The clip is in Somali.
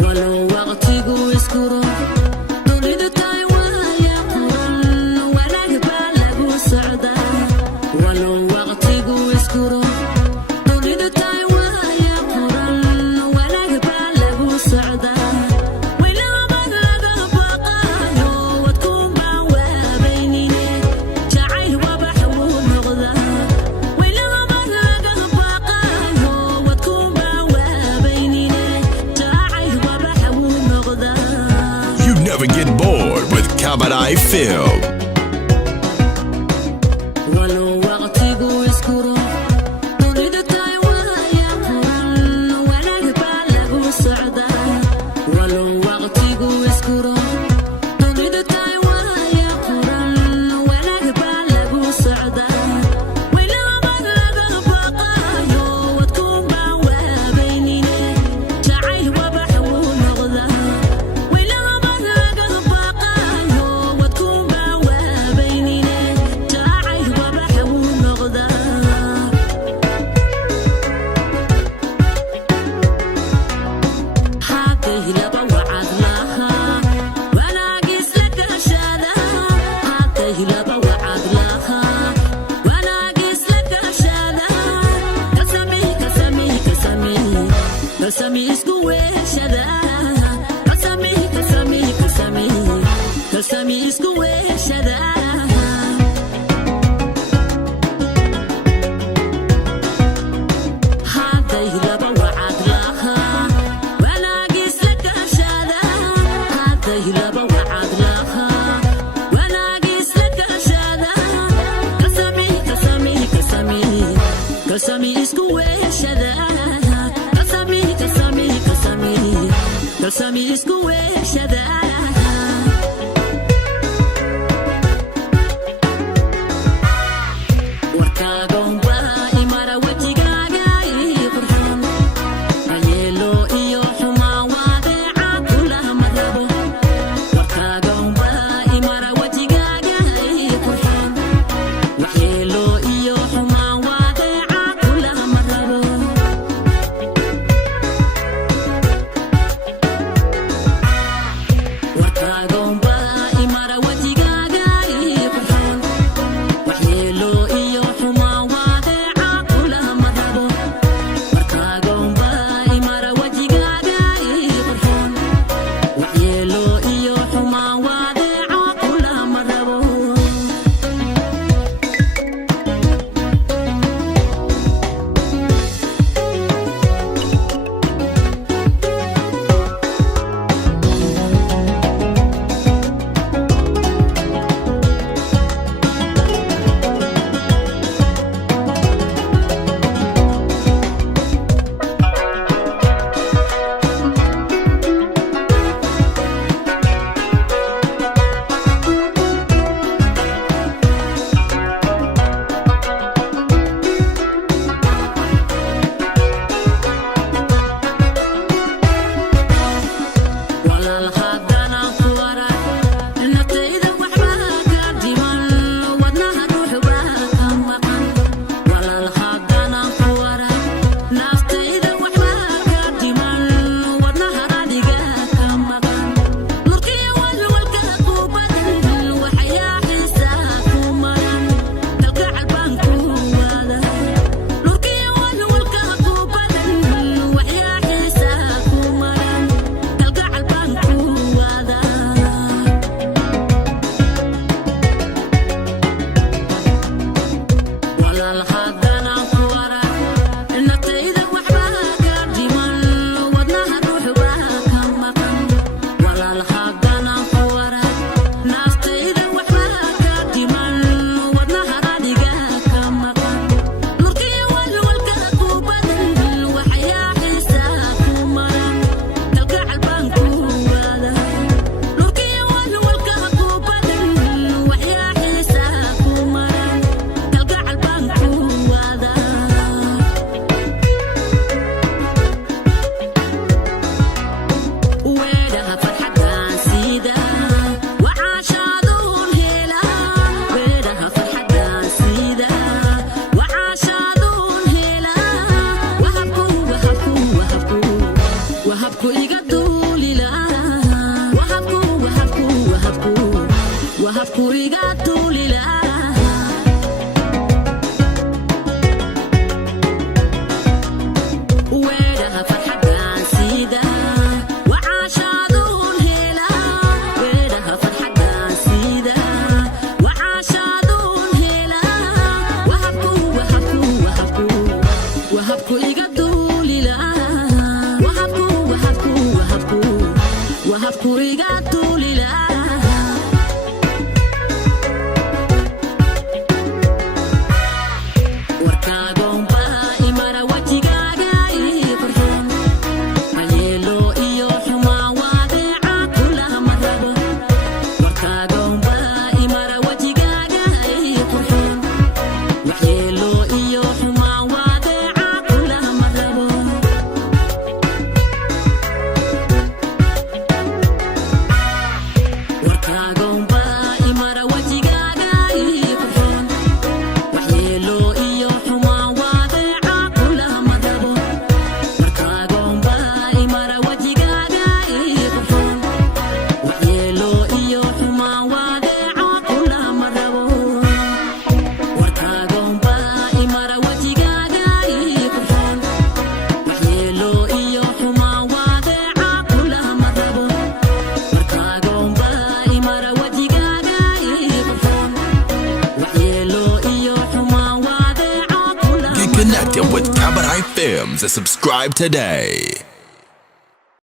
ولو وقتيgu isku roob dunidu tahay waaya quran wanaag baa lagu socdaa ولو وقتيgu isku roob dunidu tahay waaya quran wanaag baa lagu socdaa wiilaba laga baqayo wadkuuma waabaynine jacayl wabax wuu noqdaa wiilaba laga baqayo wadkuuma waabaynine jacayl wabax wuu noqdaa. You never get bored with Kabadai Film. ولو وقتيgu isku roob dunidu tahay waaya quran wanaag baa lagu socdaa ولو وقتيgu isku roob dunidu tahay waaya quran wanaag baa lagu socdaa wiilaba laga baqayo wadkuuma waabaynine jacayl wabax wuu noqdaa wiilaba laga baqayo wadkuuma waabaynine jacayl wabax wuu noqdaa. Hadday laba wacad lahaa wanaagis la gashadaa hadday laba wacad lahaa wanaagis la gashadaa kasami isku weeshadaa kasami isku weeshadaa hadday laba wacad lahaa wanaagis la gashadaa hadday laba wacad lahaa wanaagis la gashadaa kasami isku weeshadaa kasami isku weeshadaa. warkaagon baa imara wejigaaga ii qurxoon ayeelo iyo xumaan waadeeca kulama rabo warkaagon baa imara wejigaaga ii qurxoon waxyeelo iyo xumaan waadeeca kulama rabo warkaagon baa imara wejigaaga ii qurxoon waxyeelo iyo xumaan waadeeca kulama rabo warkaagon baa imara wejigaaga ii qurxoon waxyeelo iyo xumaan waadeeca kulama rabo. walaal haddana ku arag naftayda waxbaa ka dhiman wadnaha ruux baa ka maqan walaal haddana ku arag naftayda waxbaa ka dhiman wadnaha adiga ka maqan nurkiyo walwalka ku badan waxyaa xiisaa ku maran kalgacal baan ku waada nurkiyo walwalka ku badan waxyaa xiisaa ku maran kalgacal baan ku waada walaal haddana ku arag naftayda waxbaa ka dhiman wadnaha ruux baa ka maqan walaal haddana ku arag naftayda waxbaa ka dhiman wadnaha adiga ka maqan nurkiyo walwalka ku badan waxyaa xiisaa ku maran kalgacal baan ku waada nurkiyo walwalka ku badan waxyaa xiisaa ku maran kalgacal baan ku waada. weedhaha farxaddaan siida wacaashaaduun helaa weedhaha farxaddaan siida wacaashaaduun helaa wahabku iga duub wahabku iga duulila weedhaha farxadan sida wacaashaadun hela weedhaha farxadan sida wacaashaadun hela wahabku iga duulila wahabku iga duulila warkaagoonba imara wajigaaga ii qurxoon hayeelo iyo xumaa waadeeca kulama rabo warkaagoonba imara wajigaaga ii qurxoon waxyeelo iyo xumaa waadeeca kulama rabo warkaagoonba imara wajigaaga ii qurxoon waxyeelo iyo xumaa waadeeca kulama rabo warkaagoonba imara wajigaaga ii qurxoon waxyeelo iyo xumaa waadeeca kulama rabo warkaagoonba imara wajigaaga ii qurxoon waxyeelo iyo xumaa waadeeca kulama rabo warkaagoonba imara wajigaaga ii qurxoon waxyeelo iyo xumaa waadeeca kulama Get connected with Cabot Eye Films and subscribe today.